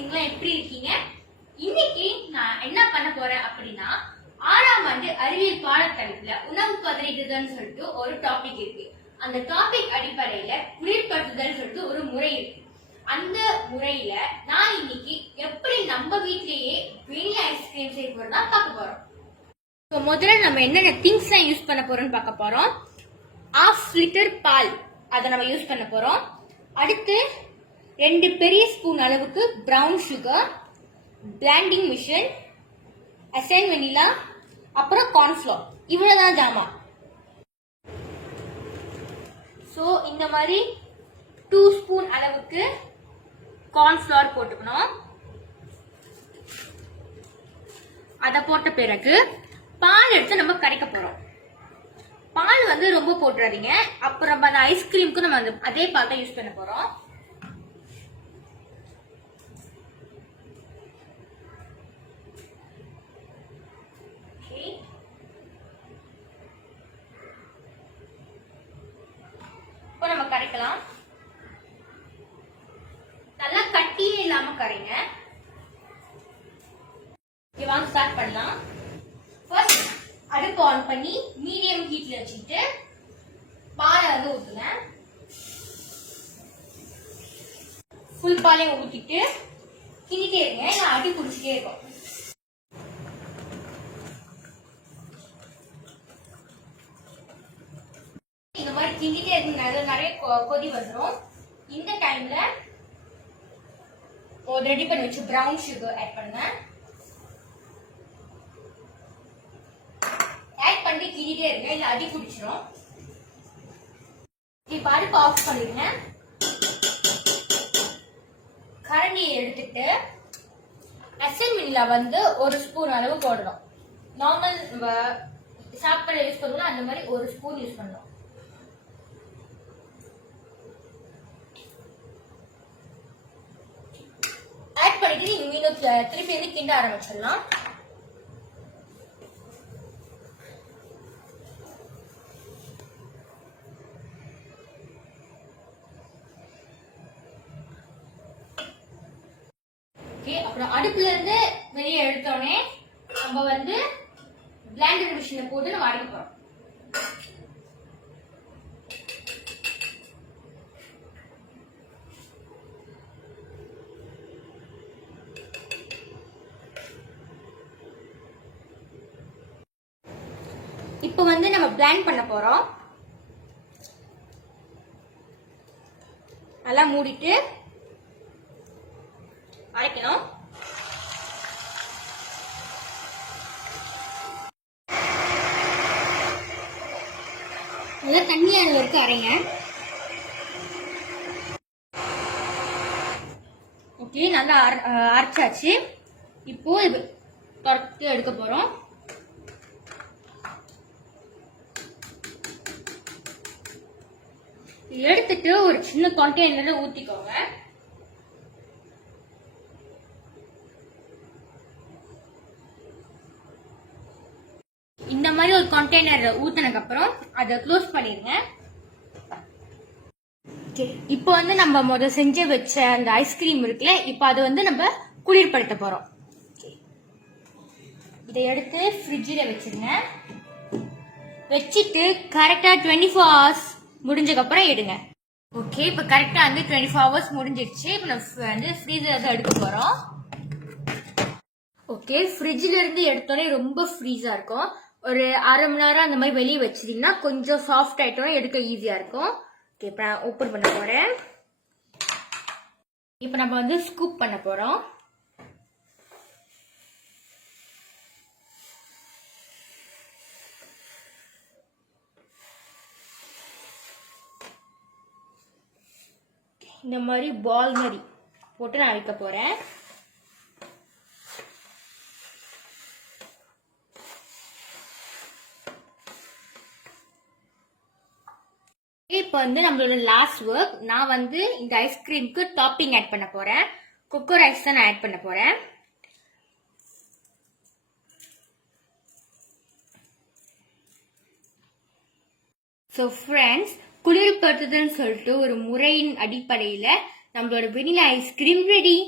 நீங்களாம் எப்படி இருக்கீங்க? இன்னைக்கு நான் என்ன பண்ண போறேன் அப்படின்னா 6ஆம் ஆண்டு அறிவியல் பாடத்தலைப்புல உணவு பதனிடுதல்னு சொல்லிட்டு ஒரு டாபிக் இருக்கு. அந்த டாபிக் அடிப்படையில குளிர்படுத்துதல் சொல்லிட்டு ஒரு முறை இருக்கு. அந்த முறையில நான் இன்னைக்கு எப்படி நம்ம வீட்லயே வெனிலா ஐஸ்கிரீம் செய்ய போறதா பார்க்க போறோம். இப்போ முதல்ல நம்ம என்னென்ன திங்ஸ் எல்லாம் யூஸ் பண்ண போறோம்னு பார்க்க போறோம். 1/2 லிட்டர் பால் அதை நம்ம யூஸ் பண்ண போறோம். அடுத்து 2 பெரிய ஸ்பூன் அளவுக்கு பிரவுன் சுகர், பிளாண்டிங் மிஷின், அசைன் வெனிலா, அப்புறம் கார்ன்ஃப்ளவர். இவ்வளவுதான் ஜாமான். ஸோ இந்த மாதிரி 2 ஸ்பூன் அளவுக்கு கார்ன்ஃப்ளவர் போட்டுக்கணும். அதை போட்ட பிறகு பால் எடுத்து நம்ம கரைக்க போறோம். பால் வந்து ரொம்ப போட்டுறாதீங்க, அப்புறம் அந்த ஐஸ்கிரீமுக்கு நம்ம அதே பால் தான் யூஸ் பண்ண போறோம். இப்போ நம்ம கரைக்கலாம். நல்லா கட்டியே இல்லாம கரைங்க. வாங்க ஸ்டார்ட் பண்ணலாம். ஃபர்ஸ்ட் அடுப்பு ஆன் பண்ணி மீடியம் ஹீட்ல வச்சுட்டு பாலை வந்து ஊத்துங்க. ஃபுல் பாலையும் ஊத்திட்டு கிண்டிட்டே இருங்க, நான் அடி குடிச்சிட்டே இருக்கோம். இந்த மாதிரி கிண்டிட்டே இருக்கு, நிறைய கொதி வந்துடும். இந்த டைம்ல ரெடி பண்ணி வச்சு பிரவுன் சுகர் ஆட் பண்ணுங்க. ஆட் பண்ணி கிண்டிட்டே இருங்க, இல்ல அடி குடிச்சிடும். இப்ப அடுப்பு ஆஃப் பண்ணிடுங்க. கரண்டியை எடுத்துட்டு அசைன் வெனிலா வந்து 1 ஸ்பூன் அளவு போடணும். நார்மல் சாப்பாடு யூஸ் பண்ணுவோம் அந்த மாதிரி 1 ஸ்பூன் யூஸ் பண்ணணும். ஆட் பண்ணிட்டு நீங்க மீண்டும் திருப்பி வந்து கிண்ட ஆரம்பிச்சிடலாம். அப்புறம் அடுப்புல இருந்து வெளியே எடுத்தோடனே நம்ம வந்து பிளெண்டர் மிஷின்ல போட்டு நம்ம அரைக்க போறோம். இப்போ வந்து நம்ம பிளெண்ட் பண்ண போறோம். நல்லா மூடிட்டு அரைக்கணும். நல்லா தண்ணியான வரைக்கும் அரைங்க. ஓகே, நல்லா அரைச்சாச்சு. இப்போ பருத்து எடுக்க போறோம். எடுத்துட்டு ஒரு சின்ன கண்டெய்னர்ல ஊத்திக்கோங்க. இந்த மாதிரி ஒரு கண்டெய்னர் ஊத்தினதுக்கு அப்புறம் அதை க்ளோஸ் பண்ணிருங்க. இப்போ வந்து நம்ம முதல்ல செஞ்சு வச்ச அந்த ஐஸ்கிரீம் இருக்குல்ல, இப்போ அதை வந்து நம்ம குளிர்படுத்த போறோம். இதை எடுத்து ஃப்ரிட்ஜில் வச்சிருங்க. வச்சுட்டு கரெக்டா 24 hours முடிஞ்சதுக்கு அப்புறம் எடுங்க. ஓகே, இப்போ கரெக்டா வந்து 24 hours முடிஞ்சிருச்சு. இப்போ நம்ம வந்து ஃப்ரீசர் எடுக்க போறோம். ஓகே, ஃப்ரிட்ஜ்ல இருந்து எடுத்தோடனே ரொம்ப ஃப்ரீஸா இருக்கும். ஒரு அரை மணி நேரம் அந்த மாதிரி வெளியே வச்சிட்டீங்கன்னா கொஞ்சம் சாஃப்ட் ஆயிட்டோம்னா எடுக்க ஈஸியா இருக்கும். ஓகே, இப்போ நான் ஓப்பன் பண்ண போறேன். இப்போ நம்ம வந்து ஸ்கூப் பண்ண போறோம். இந்த மாதிரி பால் மாதிரி போட்டு நான் அரைக்க போறேன். இப்போ வந்து நம்மளோட லாஸ்ட் ஒர்க். நான் வந்து இந்த ஐஸ்கிரீமுக்கு டாப்பிங் ஆட் பண்ண போறேன். கொக்கோ ரைஸ் தான் நான் ஆட் பண்ண போறேன். ஸோ ஃப்ரெண்ட்ஸ், குளிர்படுத்துதல்னு சொல்லிட்டு ஒரு முறையின் அடிப்படையில் நம்மளோட வெனிலா ஐஸ்கிரீம் ரெடி.